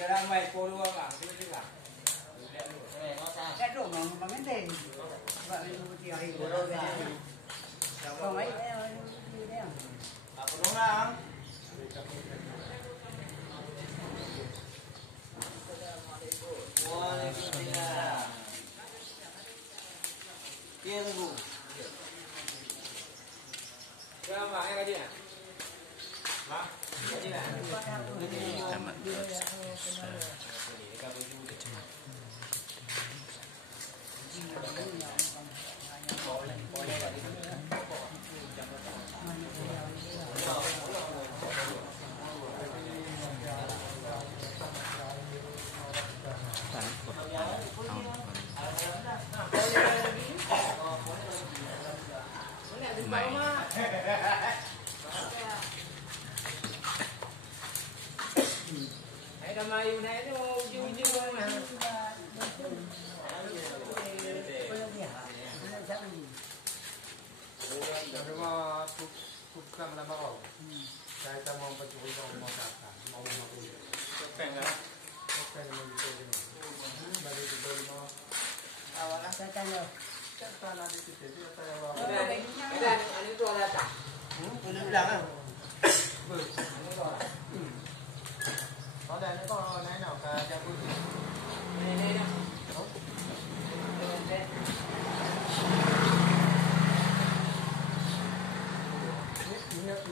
cái đang mày cô luôn à, cái gì à? Cái đồ mà mấy tiền vậy thì hình của đâu ra còn mấy cái gì đấy à Đúng không? Kia ngủ. Cái mà cái gì à? Hả? Cái gì này? Mày Hãy đâm ai yêu thế nó vui vui mà. Semua bukan lama kau. Saya mau pencuri mau makan, mau makan. Phèn hả? Bukan mau pencuri. Bagi pencuri mau. awak rasakan lo Kan tanah di situ saya bawa. Cái này anh ấy cho ra chả. nó đằng à Có đây nó có này nào cả cho vui. Này này nè.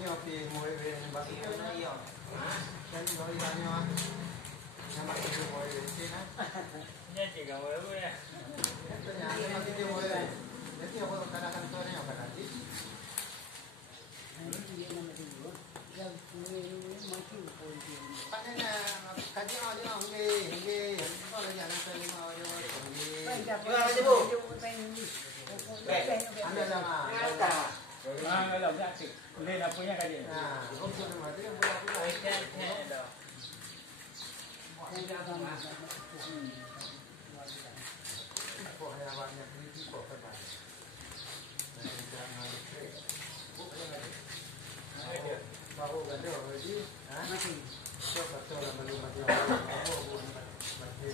Nhiều thì mồi về bác sĩ nó nhiều. Cái nói ra nhau. Nhà máy thì mồi về trên á. Nha chị cảm ơn vui nè. Cái nhà nó cái mồi về. Nếu như có kadang-kadang tôi này phải làm gì? Bạn nên là cái gì họ chứ không nghe có là nhà nó chơi mà vô cũng đi. Anh đây là mà. Cái lồng ra chị lên là punya cái gì? Nah, không chơi mà cái bulan bulan. Kok ya banyak ini kok kan. Tahu kan dia orang ini, ah? Kok kata orang belum mati orang, oh belum mati.